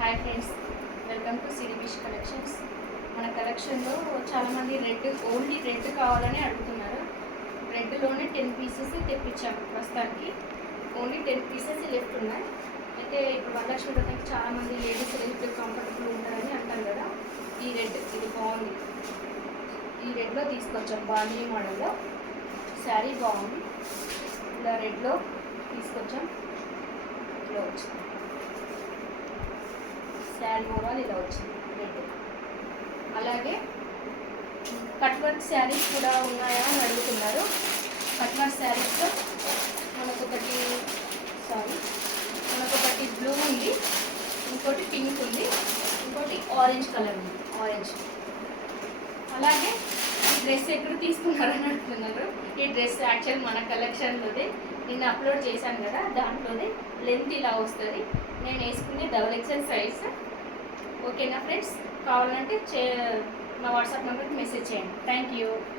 Hi friends, welcome to Siribish collections. మన కలెక్షన్లో చాలామంది ఓన్లీ రెడ్ కావాలని అడుగుతున్నారు. రెడ్లోనే 10 పీసెస్ తెప్పించాము. ప్రస్తుతానికి ఓన్లీ 10 పీసెస్ లెఫ్ట్ ఉన్నాయి. అయితే ఇప్పుడు వరలక్ష్మి వ్రతానికి చాలామంది లేడీస్ రెడ్ కంఫర్టబుల్ ఉంటారని అంటారు కదా. ఈ రెడ్ ఇది బాగుంది. ఈ రెడ్లో తీసుకొచ్చాం. బాంధీ మోడల్లో శారీ బాగుంది. ఇలా రెడ్లో తీసుకొచ్చాం. ఇలా వచ్చింది శారీ ఓవరాల్, ఇలా వచ్చింది రెడ్. అలాగే కట్ వర్క్ శారీస్ కూడా ఉన్నాయా అని అడుగుతున్నారు. కట్ వర్క్ శారీస్లో మనకొకటి బ్లూ ఉంది, ఇంకోటి పింక్ ఉంది, ఇంకోటి ఆరెంజ్ కలర్ ఉంది. ఆరెంజ్. అలాగే ఈ డ్రెస్ ఎక్కడ తీసుకున్నారని అడుగుతున్నారు. ఈ డ్రెస్ యాక్చువల్ మన కలెక్షన్లోదే నిన్న అప్లోడ్ చేశాను కదా, దాంట్లోనే లెంత్ ఇలా వస్తుంది. నేను వేసుకునే XXL సైజ్. ఓకేనా ఫ్రెండ్స్? కావాలంటే మా వాట్సాప్ నెంబర్కి మెసేజ్ చేయండి. Thank you.